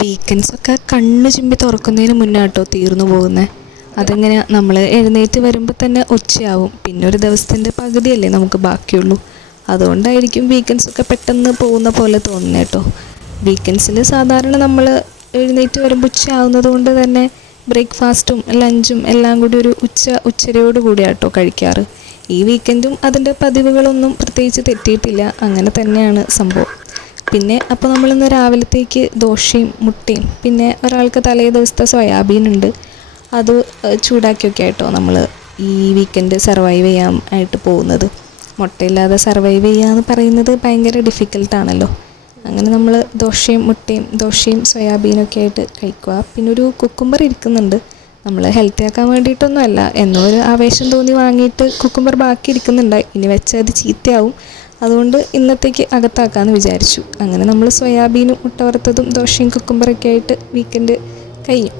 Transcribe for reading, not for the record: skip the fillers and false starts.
വീക്കെൻഡ്സൊക്കെ കണ്ണ് ചിമ്പി തുറക്കുന്നതിന് മുന്നേ കേട്ടോ തീർന്നു പോകുന്നത്. അതെങ്ങനെ നമ്മൾ എഴുന്നേറ്റ് വരുമ്പോൾ തന്നെ ഉച്ചയാവും. പിന്നെ ഒരു ദിവസത്തിൻ്റെ പകുതിയല്ലേ നമുക്ക് ബാക്കിയുള്ളൂ. അതുകൊണ്ടായിരിക്കും വീക്കെൻഡ്സൊക്കെ പെട്ടെന്ന് പോകുന്ന പോലെ തോന്നുന്നത് കേട്ടോ. വീക്കെൻഡ്സിൽ സാധാരണ നമ്മൾ എഴുന്നേറ്റ് വരുമ്പോൾ ഉച്ചയാവുന്നത് കൊണ്ട് തന്നെ ബ്രേക്ക്ഫാസ്റ്റും ലഞ്ചും എല്ലാം കൂടി ഒരു ഉച്ചരയോട് കൂടിയാണ് കേട്ടോ കഴിക്കാറ്. ഈ വീക്കെൻഡും അതിൻ്റെ പതിവുകളൊന്നും പ്രത്യേകിച്ച് തെറ്റിയിട്ടില്ല. അങ്ങനെ തന്നെയാണ് സംഭവം. പിന്നെ അപ്പോൾ നമ്മളിന്ന് രാവിലത്തേക്ക് ദോശയും മുട്ടയും പിന്നെ ഒരാൾക്ക് തലേ ദിവസത്തെ സോയാബീനുണ്ട്, അത് ചൂടാക്കിയൊക്കെ ആയിട്ടോ നമ്മൾ ഈ വീക്കെൻഡ് സർവൈവ് ചെയ്യാൻ ആയിട്ട് പോകുന്നത്. മുട്ടയില്ലാതെ സർവൈവ് ചെയ്യുക എന്ന് പറയുന്നത് ഭയങ്കര ഡിഫിക്കൽട്ടാണല്ലോ. അങ്ങനെ നമ്മൾ ദോശയും മുട്ടയും ദോശയും സോയാബീനൊക്കെ ആയിട്ട് കഴിക്കുക. പിന്നെ ഒരു കുക്കുംബർ ഇരിക്കുന്നുണ്ട്. നമ്മൾ ഹെൽത്തി ആക്കാൻ വേണ്ടിയിട്ടൊന്നും അല്ല, എന്നോ ഒരു ആവേശം തോന്നി വാങ്ങിയിട്ട് കുക്കുംബർ ബാക്കി ഇരിക്കുന്നുണ്ടായി. ഇനി വെച്ചാൽ അത് ചീത്തയാവും. അതുകൊണ്ട് ഇന്നത്തേക്ക് അകത്താക്കാമെന്ന് വിചാരിച്ചു. അങ്ങനെ നമ്മൾ സോയാബീനും മുട്ട വറുത്തതും ദോശയും കുക്കുംബറൊക്കെ ആയിട്ട് വീക്കെൻഡ് കഴിഞ്ഞു.